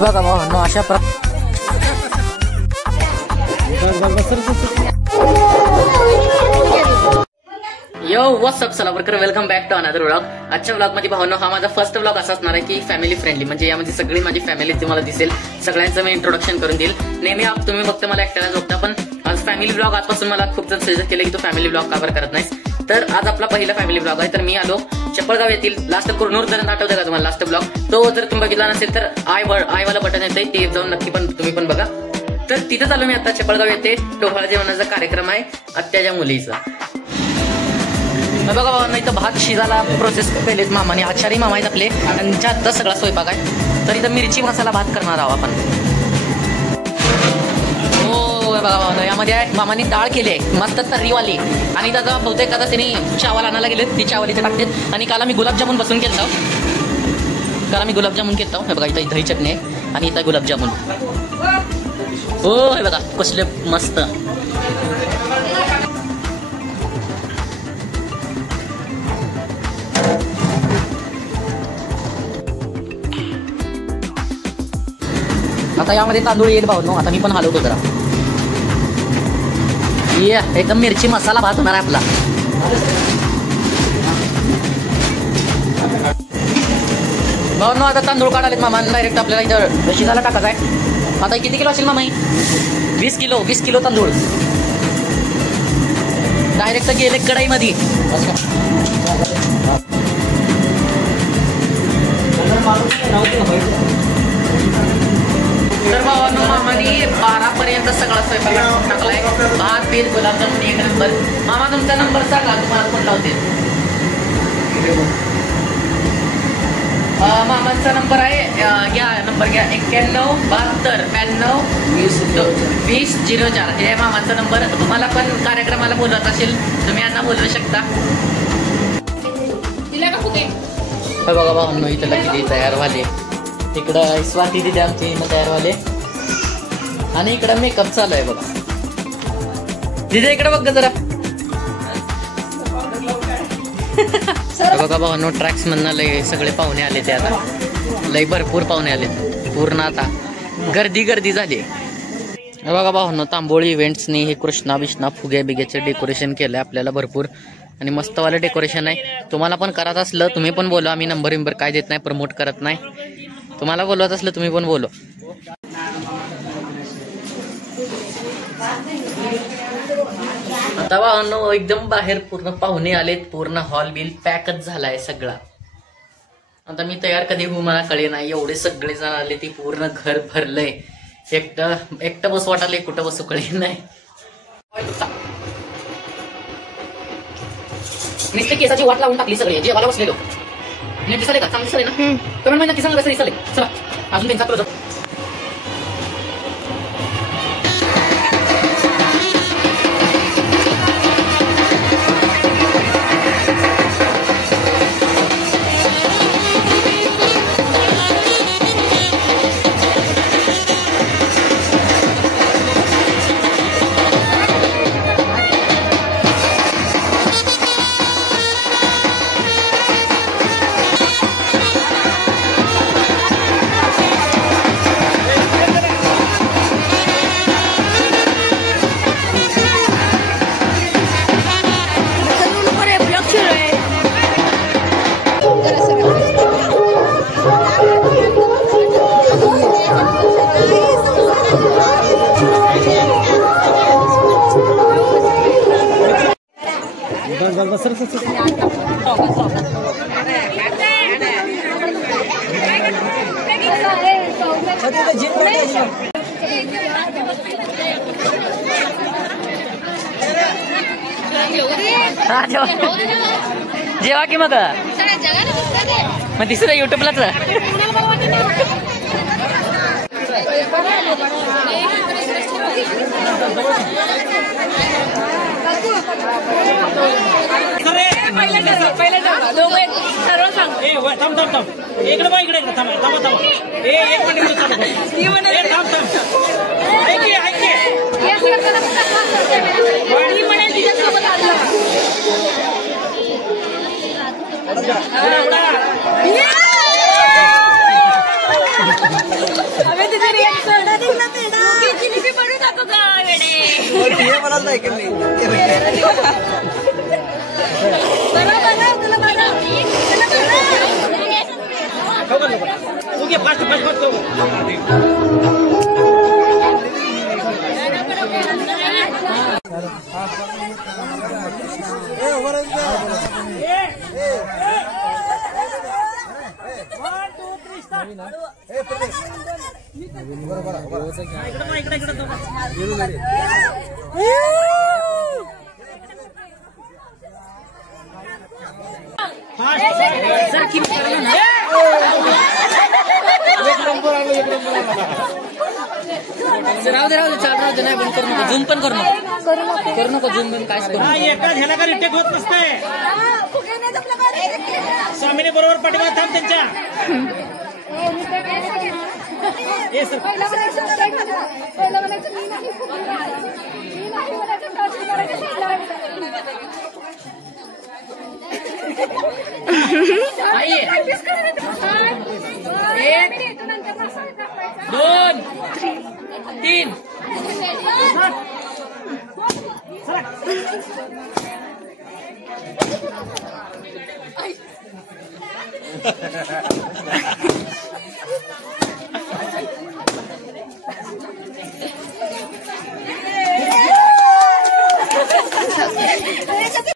बघा भावांनो अशा yo what's up Salavarkar, welcome back to another vlog. आजच्या व्लॉग मध्ये भावांनो हा माझा फर्स्ट व्लॉग असा असणार आहे की फॅमिली फ्रेंडली, म्हणजे यामध्ये सगळी माझी फॅमिली तुम्हाला दिसेल. सगळ्यांचं मी इंट्रोडक्शन करून देईल. नेहमी तुम्ही फक्त मला एकट्याला झोपता, पण आज फॅमिली व्लॉग आजपासून मला खूप जण सजेस्ट केले की तू फॅमिली व्लॉग का बरं करत नाहीस. तर आज आपला पहिला फॅमिली ब्लॉग आहे. तर मी आलो चपळगाव येथील लास्ट कुरनूर धरण, आठवतं का तुम्हाला लास्ट ब्लॉग? तो जर तुम्ही बघितला नसेल तर आयवाला बटन येते, ते जाऊन नक्की पण तुम्ही पण बघा. तर तिथं चालू मी आता चपळगाव येथे टोफळा जेवणाचा कार्यक्रम आहे आत्याच्या मुलीचा. बघा बाबा, इथं भात शिजायला प्रोसेस केलेत मामाने. आचारी मामा आहेत आपले, त्यांच्या हातात सगळा स्वयंपाक आहे. तर इथं मिरची मसाला भात करणार आहोत आपण. बघा यामध्ये मामाने डाळ केली आहे मस्त तर्रीवाली, आणि त्याचा बहुतेक आता त्यांनी चावल आणायला गेले, ती चावल इथे टाकतात. आणि काल मी गुलाबजामुन बसून केलतो, हे बघा इथं दही चटणी आहे आणि इथं गुलाबजामुन. हो हे बघा कसले मस्त. आता यामध्ये तांदूळ येईल भाऊ. आता मी पण हलवतो जरा. एकदम मिरची मसाला भात होणार आहे आपला. भाऊ आता तांदूळ काढालेत मामा, डायरेक्ट आपल्याला इथं शिजायला टाकायचं आहे. आता किती किलो असेल मामा? 20 किलो तांदूळ डायरेक्ट गेले कढईमध्ये. तर भावांनो मामाने 12 पर्यंत सगळा स्वयंपाक टाकलाय. भात बीत गुलाबजामुन 1 नंबर. मामा तुमचा नंबर सांगा, तुम्हाला फोन लावते. मामांचा नंबर आहे, घ्या नंबर घ्या, 91 72 95 20 04. हे आहे मामांचा नंबर. तुम्हाला पण कार्यक्रमाला बोलवत असेल तुम्ही यांना बोलवू शकता. बघा भावांनो इथं किती तयार झाले. इकडं स्वाती दिदी आमची तयार वाले, आणि इकडं मेकअप चालू आहे बघा. दिदी इकडे बघ जरा. बघा भावांनो ट्रॅक्स मधनं लय सगळे पाहुणे आले, ते आता लय भरपूर पाहुणे आले, पूर्ण आता गर्दी झाली. बघा भावांनो तांबोळी इव्हेंट्सनी हे कृष्णा बिष्णा फुगे बिग्याचे डेकोरेशन केलंय आपल्याला भरपूर, आणि मस्तवालं डेकोरेशन आहे. तुम्हाला पण करत असलं तुम्ही पण बोला. आम्ही नंबर काय देत नाही, प्रमोट करत नाही. तुम्हाला बोलवत असलं तुम्ही पण बोलो. आता भावांनो एकदम बाहेर पूर्ण पाहुणे आलेत, पूर्ण हॉल बिल पॅकच झालाय सगळा. आता मी तयार कधी होऊ मला कळे नाही, एवढे सगळे जण आले, ती पूर्ण घर भरलंय. एकटं बसू वाटाले, कुठं बसू कळे नाही. नुसते केसाची वाट लावून टाकली सगळे जेवायला बसलेलो. दिसले का? चांगलं दिसले ना? कमेंट मध्ये नक्की सांगा कसं दिसले. चला अजून त्यांचा प्रोजेक्ट. जेवा की मग दिसत युट्यूबलाच. इकडे बा इकडे थांबा थांबा थांबा. एक मिनिट जिलेबी बनू नको का वेडे हे मला नाही की नाही ओके फास्ट फास्ट फास्ट राहू दे चाल राहू दे नाही बंद करू नका झूम पण करू नको झूम पण काहीच करू एका ह्याला का रिटेक होत नसतंय स्वामीने बरोबर पाठीमागे थांब त्यांच्या एक 2 3